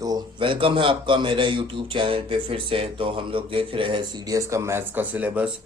तो वेलकम है आपका मेरे यूट्यूब चैनल पे फिर से। तो हम लोग देख रहे हैं सीडीएस का मैथ्स का सिलेबस।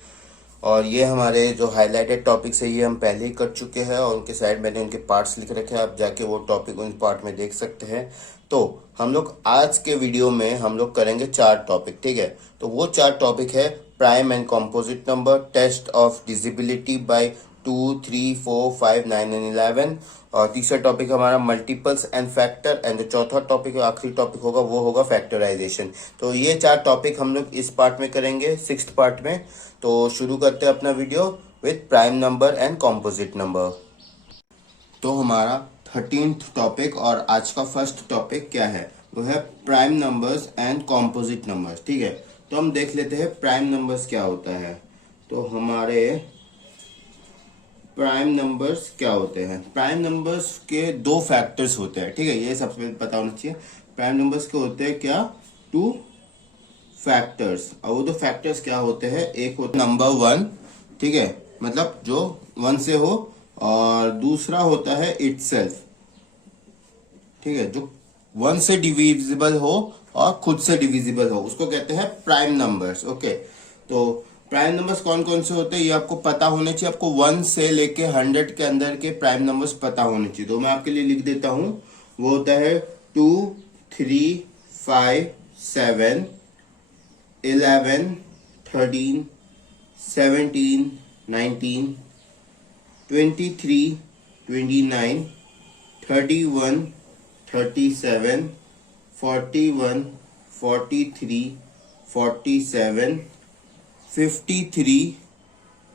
और ये हमारे जो हाईलाइटेड टॉपिक्स है ये हम पहले ही कर चुके हैं और उनके साइड मैंने उनके पार्ट्स लिख रखे हैं, आप जाके वो टॉपिक उन पार्ट में देख सकते हैं। तो हम लोग आज के वीडियो में हम लोग करेंगे 4 टॉपिक, ठीक है। तो वो 4 टॉपिक है prime and composite number, test of divisibility by 2, 3, 4, 5, 9 and 11। और तीसरा टॉपिक हमारा मल्टीपल्स एंड फैक्टर, एंड जो चौथा टॉपिक है आखिरी टॉपिक होगा वो होगा फैक्टराइजेशन। तो ये 4 टॉपिक हम लोग इस पार्ट में करेंगे, 6th पार्ट में। तो शुरू करते हैं अपना video with prime number and composite number. तो हमारा 13th टॉपिक और आज का फर्स्ट टॉपिक क्या है, वो है prime numbers and composite numbers, ठीक है। तो हम देख लेते हैं प्राइम नंबर्स क्या होता है। तो हमारे प्राइम नंबर्स क्या होते हैं, प्राइम नंबर्स के 2 फैक्टर्स होते हैं, ठीक है। ये सबसे पता होना चाहिए। प्राइम नंबर्स के होते हैं क्या, 2 फैक्टर्स। और वो 2 फैक्टर्स क्या होते हैं, एक होता है नंबर 1, ठीक है, मतलब जो 1 से हो, और दूसरा होता है इटसेल्फ, ठीक है, जो 1 से डिविजिबल हो और खुद से डिविजिबल हो, उसको कहते हैं प्राइम नंबर्स। ओके, तो प्राइम नंबर्स कौन कौन से होते हैं ये आपको पता होने चाहिए। आपको 1 से लेके 100 के अंदर के प्राइम नंबर्स पता होने चाहिए। तो मैं आपके लिए लिख देता हूं, वो होता है 2, 3, 5, 7, 11, 13, 17, 19, 23, 29, 31, 37, 41, 43, 47, 53,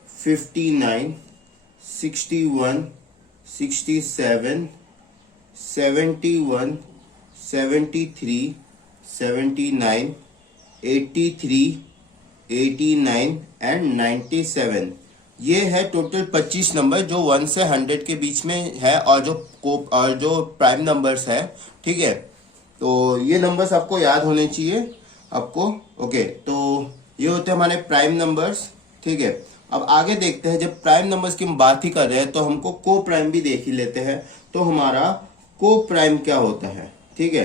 59, 61, 67, 71, 73, 79, 83, 89 एंड 97। ये है टोटल 25 नंबर जो 1 से 100 के बीच में है, और जो प्राइम नंबर्स है, ठीक है। तो ये नंबर्स आपको याद होने चाहिए आपको। ओके, तो ये होते हैं हमारे प्राइम नंबर्स, ठीक है। अब आगे देखते हैं, जब प्राइम नंबर्स की हम बात ही कर रहे हैं तो हमको को प्राइम भी देख ही लेते हैं। तो हमारा को प्राइम क्या होता है, ठीक है।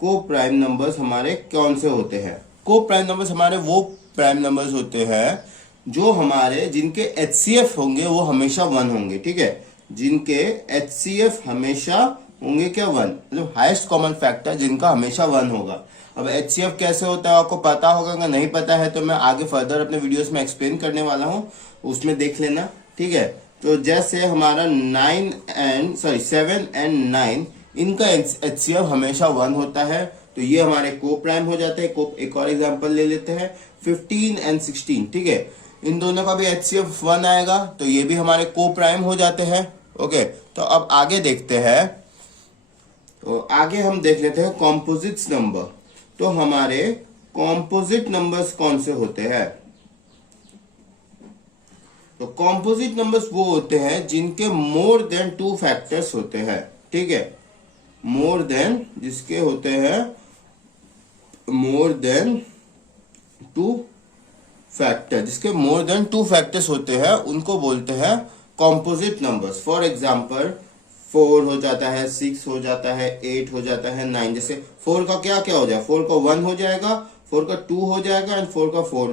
को प्राइम नंबर्स हमारे कौन से होते हैं, को प्राइम नंबर्स हमारे वो प्राइम नंबर्स होते हैं जो हमारे जिनके HCF होंगे वो हमेशा 1 होंगे, ठीक है। जिनके HCF हमेशा होंगे क्या, 1, मतलब हाईएस्ट कॉमन फैक्टर जिनका हमेशा 1 होगा। अब HCF कैसे होता है आपको पता होगा, अगर नहीं पता है तो मैं आगे फर्दर अपने वीडियोस में एक्सप्लेन करने वाला हूं, उसमें देख लेना, ठीक है। तो जैसे हमारा 7 एंड 9 इनका HCF हमेशा 1 होता है, तो ये हमारे को प्राइम हो जाते हैं। एक और एग्जांपल ले लेते हैं, 15 एंड 16, ठीक है, इन दोनों का भी HCF 1 आएगा, तो ये भी हमारे को प्राइम हो जाते हैं। ओके, तो अब आगे देखते हैं। तो आगे हम देख लेते हैं कॉम्पोजिट्स नंबर। तो हमारे कॉम्पोजिट नंबर्स कौन से होते हैं, तो कॉम्पोजिट नंबर्स वो होते हैं जिनके मोर देन 2 फैक्टर्स होते हैं, ठीक है। मोर देन, जिसके होते हैं मोर देन 2 फैक्टर, जिसके मोर देन 2 फैक्टर्स होते हैं उनको बोलते हैं कॉम्पोजिट नंबर्स। फॉर एग्जांपल 4 हो जाता है, 6 हो जाता है, 8 हो जाता है, 9। जैसे 4 का क्या क्या हो जाएगा, 4 का 1 हो जाएगा, 4 का 2 हो जाएगा एंड 4 का 4,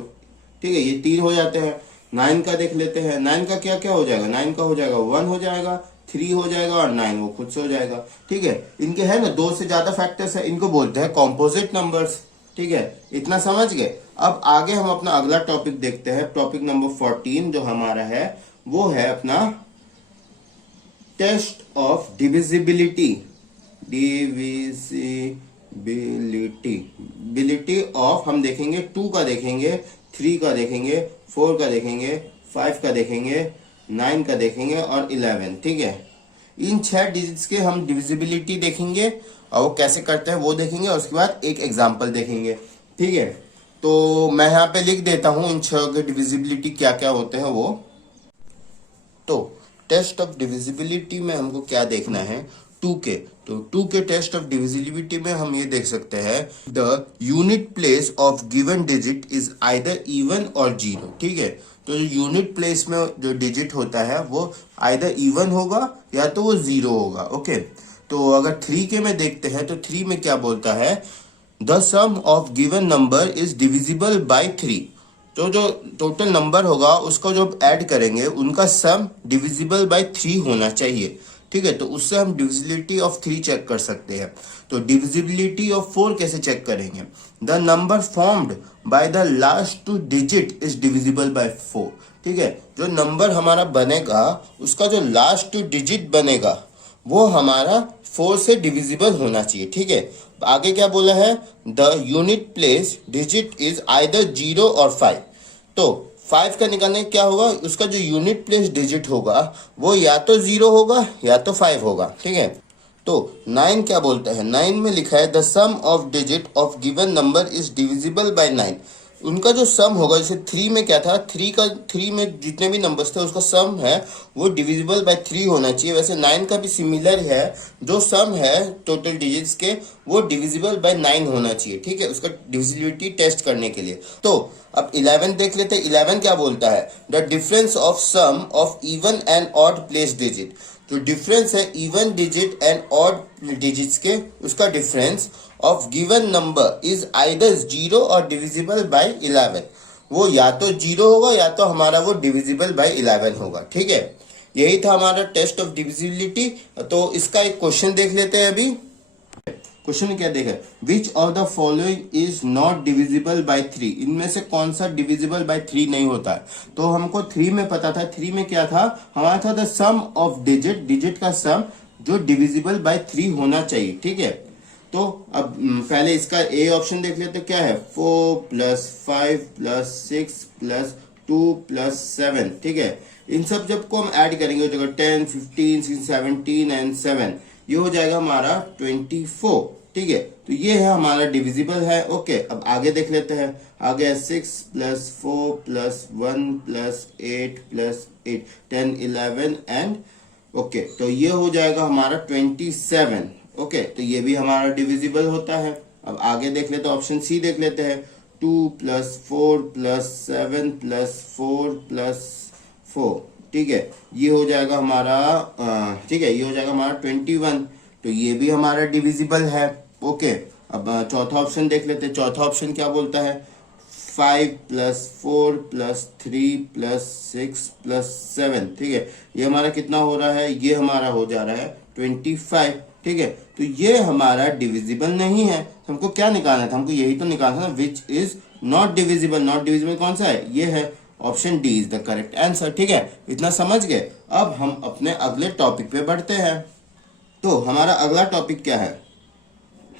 ठीक है, ये 3 हो जाते हैं। 9 का देख लेते हैं, 9 का क्या क्या हो जाएगा, 9 का हो जाएगा 1 हो जाएगा, 3 हो जाएगा और 9 वो खुद से हो जाएगा, ठीक है। इनके है ना 2 से ज्यादा फैक्टर्स है, इनको बोलते हैं कॉम्पोजिट नंबर्स, ठीक है। इतना समझ गए। अब आगे हम अपना अगला टॉपिक देखते हैं, टॉपिक नंबर 14 जो हमारा है वो है अपना test of divisibility. Divisibility of, हम देखेंगे 2 का देखेंगे, 3 का देखेंगे, 4 का देखेंगे, 5 का देखेंगे, 9 का देखेंगे और 11, ठीक है। इन 6 डिजिट्स के हम डिविजिबिलिटी देखेंगे और वो कैसे करते हैं वो देखेंगे, और उसके बाद एक एग्जाम्पल देखेंगे, ठीक है। तो मैं यहाँ पे लिख देता हूं इन 6 के डिविजिबिलिटी क्या क्या होते हैं वो। तो टेस्ट ऑफ डिविजिबिलिटी में हमको क्या देखना है, 2 के। तो 2 के टेस्ट ऑफ डिविजिबिलिटी में हम ये देख सकते हैं, the unit place of given digit is either even और जीरो, ठीक है। तो जो यूनिट प्लेस में जो डिजिट होता है वो आइदर इवन होगा या तो वो जीरो होगा। ओके, तो अगर 3 के में देखते हैं तो 3 में क्या बोलता है, the sum of given number is divisible by 3। तो जो टोटल नंबर होगा उसको जब ऐड करेंगे उनका सम डिविजिबल बाय 3 होना चाहिए। ठीक है, तो उससे हम डिविजिबिलिटी ऑफ 3 चेक कर सकते हैं। तो डिविजिबिलिटी ऑफ 4 कैसे चेक करेंगे, the number formed by the last 2 digit is divisible bye 4। ठीक है, जो नंबर हमारा बनेगा उसका जो लास्ट 2 डिजिट बनेगा वो हमारा 4 से डिविजिबल होना चाहिए। ठीक है, आगे क्या बोला है, the unit place digit is either 0 और 5। तो 5 का निकालने क्या होगा, उसका जो यूनिट प्लेस डिजिट होगा वो या तो 0 होगा या तो 5 होगा। ठीक है, तो 9 क्या बोलता है, 9 में लिखा है the sum of digit of given number is divisible by 9। उनका जो सम होगा, जैसे 3 में क्या था, 3 में जितने भी नंबर्स थे उसका सम है वो डिविजिबल बाय 3 होना चाहिए। वैसे 9 का भी सिमिलर है, जो सम है टोटल डिजिट्स के वो डिविजिबल बाय 9 होना चाहिए। ठीक है, उसका डिविजिबिलिटी टेस्ट करने के लिए। तो अब 11 देख लेते हैं। 11 क्या बोलता है, the difference of sum of even and odd place digit. जो डिफरेंस है even digit and odd digits के, उसका difference of given number is either 0 और डिविजिबल बाय 11। वो या तो 0 होगा या तो हमारा वो डिविजिबल बाय 11 होगा। ठीक है, यही था हमारा टेस्ट ऑफ डिविजिबिलिटी। तो इसका एक क्वेश्चन देख लेते हैं अभी। क्वेश्चन क्या देखा, which of the following is not divisible by 3। इनमें से कौन सा डिविजिबल बाय 3 नहीं होता है। तो हमको 3 में पता था, 3 में क्या था हमारा था the sum of digit, digit का सम जो डिविजिबल बाय 3 होना चाहिए। ठीक है, तो अब पहले इसका ए ऑप्शन देख लेते, क्या है 4 + 5 + 6 + 2 + 7। ठीक है, इन सब जब को हम ऐड करेंगे तो 10 15 16 17 एंड 7, ये हो जाएगा हमारा 24। ठीक है, तो ये है हमारा डिविजिबल है। ओके, अब आगे देख लेते हैं। आगे 6 + 4 + 1 + 8 + 8 10 11 एंड ओके, तो ये हो जाएगा हमारा 27। ओके, तो ये भी हमारा डिविजिबल होता है। अब आगे देख लेते हैं, ऑप्शन सी देख लेते हैं। 2 + 4 + 7 + 4 + 4। ठीक है, ये हो जाएगा हमारा ठीक है, ये हो जाएगा हमारा 21। तो ये भी हमारा डिविजिबल है। ओके, अब चौथा ऑप्शन देख लेते हैं। चौथा ऑप्शन क्या बोलता है, 5 + 4 + 3 + 6 + 7। ठीक है, ये हमारा कितना हो रहा है, ये हमारा हो जा रहा है 25। ठीक है, तो ये हमारा डिविजिबल नहीं है। तो हमको क्या निकालना था, हमको यही तो निकालना था, which is not divisible. Not divisible कौन सा है, ये है, option D is the correct answer. ठीक है, इतना समझ गए। अब हम अपने अगले टॉपिक पे बढ़ते हैं। तो हमारा अगला टॉपिक क्या है,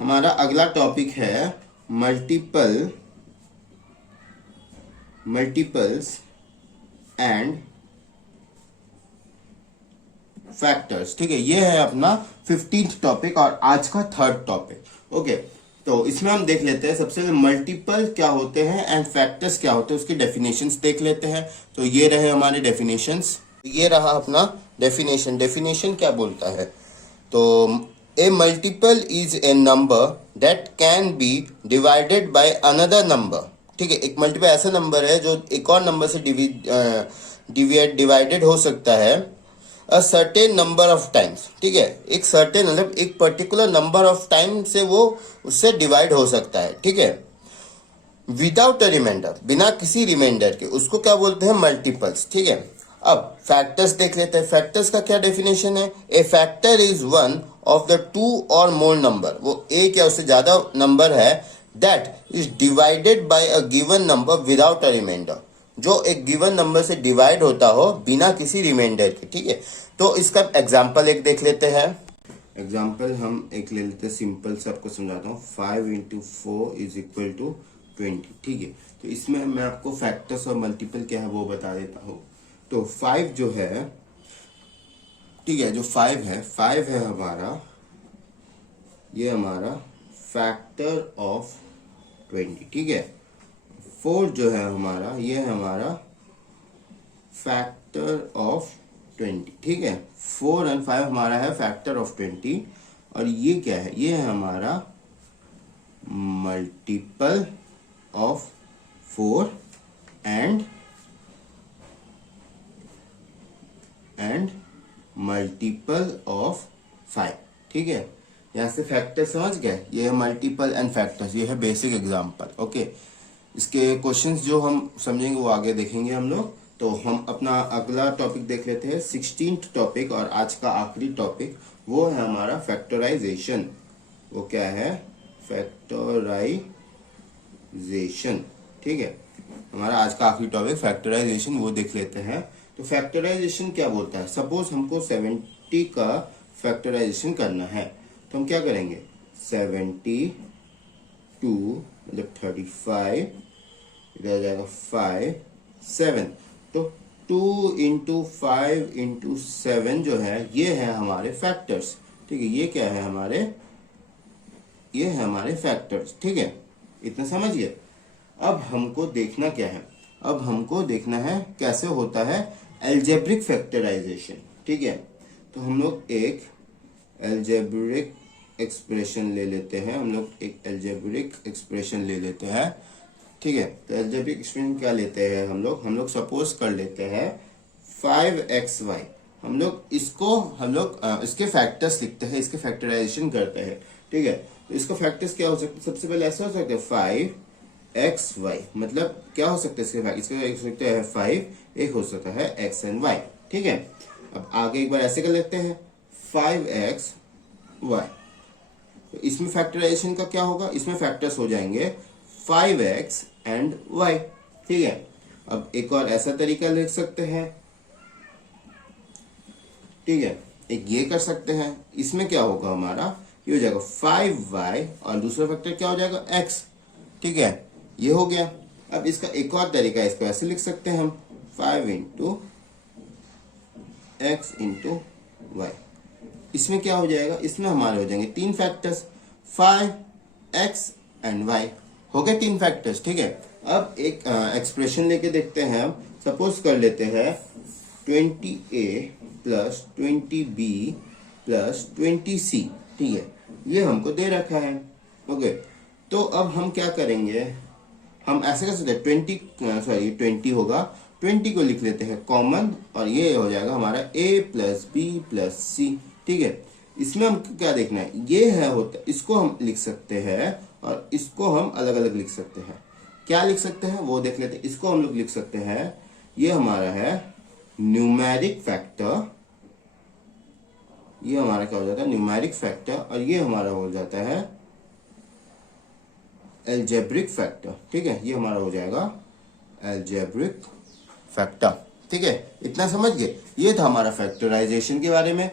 हमारा अगला टॉपिक है मल्टीपल्स एंड फैक्टर्स। ठीक है, ये है अपना 15th टॉपिक और आज का 3rd टॉपिक। ओके, तो इसमें हम देख लेते हैं सबसे पहले मल्टीपल क्या होते हैं एंड फैक्टर्स क्या होते हैं, उसकी डेफिनेशंस देख लेते हैं। तो ये रहे हमारे डेफिनेशंस, ये रहा अपना डेफिनेशन। डेफिनेशन क्या बोलता है, तो a multiple is a number that can be divided by another number. ठीक है, एक मल्टीपल ऐसा नंबर है जो एक और नंबर से डिवाइडेड हो सकता है a certain number of times. ठीक है, एक सर्टेन मतलब एक पर्टिकुलर नंबर ऑफ टाइम से वो उससे डिवाइड हो सकता है। ठीक है, विदाउट अ रिमाइंडर, बिना किसी रिमाइंडर के, उसको क्या बोलते हैं, मल्टीपल्स। ठीक है, अब फैक्टर्स देख लेते हैं। फैक्टर्स का क्या डेफिनेशन है, a factor is one of the 2 और मोर नंबर। वो एक या उससे ज्यादा नंबर है that is divided by a given number without a remainder, जो एक गिवन नंबर से डिवाइड होता हो बिना किसी रिमाइंडर के। ठीक है, तो इसका एग्जांपल एक देख लेते हैं। एग्जांपल हम एक ले लेते हैं, सिंपल से आपको समझाता हूँ। 5 × 4 = 20। ठीक है, तो इसमें मैं आपको फैक्टर्स और मल्टीपल क्या है वो बता देता हूँ। तो 5 जो है, ठीक है, जो 5 है हमारा, ये हमारा फैक्टर ऑफ 20। ठीक है, 4 जो है हमारा, ये है हमारा फैक्टर ऑफ 20। ठीक है, 4 और 5 हमारा है फैक्टर ऑफ 20। और ये क्या है, ये है हमारा multiple of 4 and multiple of 5। ठीक है, यहाँ से फैक्टर समझ गए, ये है मल्टीपल एंड फैक्टर्स, ये है बेसिक एग्जाम्पल। ओके, इसके क्वेश्चंस जो हम समझेंगे वो आगे देखेंगे हम लोग। तो हम अपना अगला टॉपिक देख लेते हैं, 16th टॉपिक और आज का आखिरी टॉपिक, वो है हमारा फैक्टराइजेशन। वो क्या है? फैक्टराइजेशन। ठीक है, हमारा आज का आखिरी टॉपिक फैक्टराइजेशन, वो देख लेते हैं। तो फैक्टराइजेशन क्या बोलता है? सपोज हमको 70 का फैक्टराइजेशन करना है, तो हम क्या करेंगे? 72 मतलब 35, इधर आ जाएगा 5 7, तो 2 इंटू 5 इंटू 7 जो है ये है हमारे फैक्टर्स। ठीक है, ये क्या है हमारे? ये है हमारे फैक्टर्स। ठीक है, इतना समझिए। अब हमको देखना क्या है? अब हमको देखना है कैसे होता है अलजेब्रिक फैक्टराइजेशन। ठीक है, तो हम लोग एक अलजेब्रिक एक्सप्रेशन ले लेते हैं, हम लोग एक अलजेब्रिक एक्सप्रेशन ले लेते हैं। ठीक है, तो अलजेब्रिक एक्सप्रेशन क्या लेते हैं हम लोग सपोज कर लेते हैं 5xy। हम लोग इसके फैक्टर्स लिखते हैं, इसके फैक्टराइजेशन करते हैं। ठीक है, तो इसका फैक्टर्स क्या हो सकता है? सबसे पहले ऐसा हो सकता है 5xy, मतलब क्या हो सकता है इसके फैक्टर? इसका एक हो सकता है 5, एक हो सकता है x एंड y। ठीक है, अब आगे एक बार ऐसे कर लेते हैं 5xy। तो इसमें फैक्टराइजेशन का क्या होगा? इसमें फैक्टर्स हो जाएंगे 5x एंड y। ठीक है, अब एक और ऐसा तरीका लिख सकते हैं। ठीक है, एक ये कर सकते हैं। इसमें क्या होगा हमारा? ये हो जाएगा 5y और दूसरा फैक्टर क्या हो जाएगा? x। ठीक है, ये हो गया। अब इसका एक और तरीका है, इसको ऐसे लिख सकते हैं हम 5 इंटू x इंटू y। इसमें क्या हो जाएगा? इसमें हमारे हो जाएंगे 3 फैक्टर्स, 5x एंड y। हो गए 3 फैक्टर्स। ठीक है, अब एक एक्सप्रेशन लेके देखते हैं हम। सपोज कर लेते हैं 20a plus 20b plus 20c। ठीक है, ये हमको दे रखा है। ओके, तो अब हम क्या करेंगे? हम ऐसे कर सकते हैं 20 होगा, 20 को लिख लेते हैं कॉमन और ये हो जाएगा हमारा a plus b plus c। ठीक है, इसमें हम क्या देखना है? ये है होता, इसको हम लिख सकते हैं और इसको हम अलग अलग लिख सकते हैं। क्या लिख सकते हैं वो देख लेते हैं। इसको हम लोग लिख सकते हैं, ये हमारा है न्यूमेरिक फैक्टर, ये हमारा क्या हो जाता है? न्यूमेरिक फैक्टर, और ये हमारा हो जाता है अलजेब्रिक फैक्टर। ठीक है, ये हमारा हो जाएगा अलजेब्रिक फैक्टर। ठीक है, इतना समझ गए? ये था हमारा फैक्टराइजेशन के बारे में।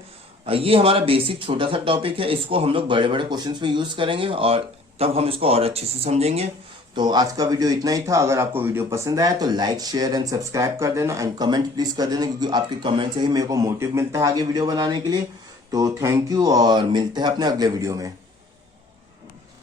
ये हमारा बेसिक छोटा सा टॉपिक है, इसको हम लोग बड़े बड़े क्वेश्चंस में यूज करेंगे और तब हम इसको और अच्छे से समझेंगे। तो आज का वीडियो इतना ही था। अगर आपको वीडियो पसंद आया तो लाइक शेयर एंड सब्सक्राइब कर देना एंड कमेंट प्लीज कर देना, क्योंकि आपके कमेंट से ही मेरे को मोटिव मिलता है आगे वीडियो बनाने के लिए। तो थैंक यू और मिलते हैं अपने अगले वीडियो में।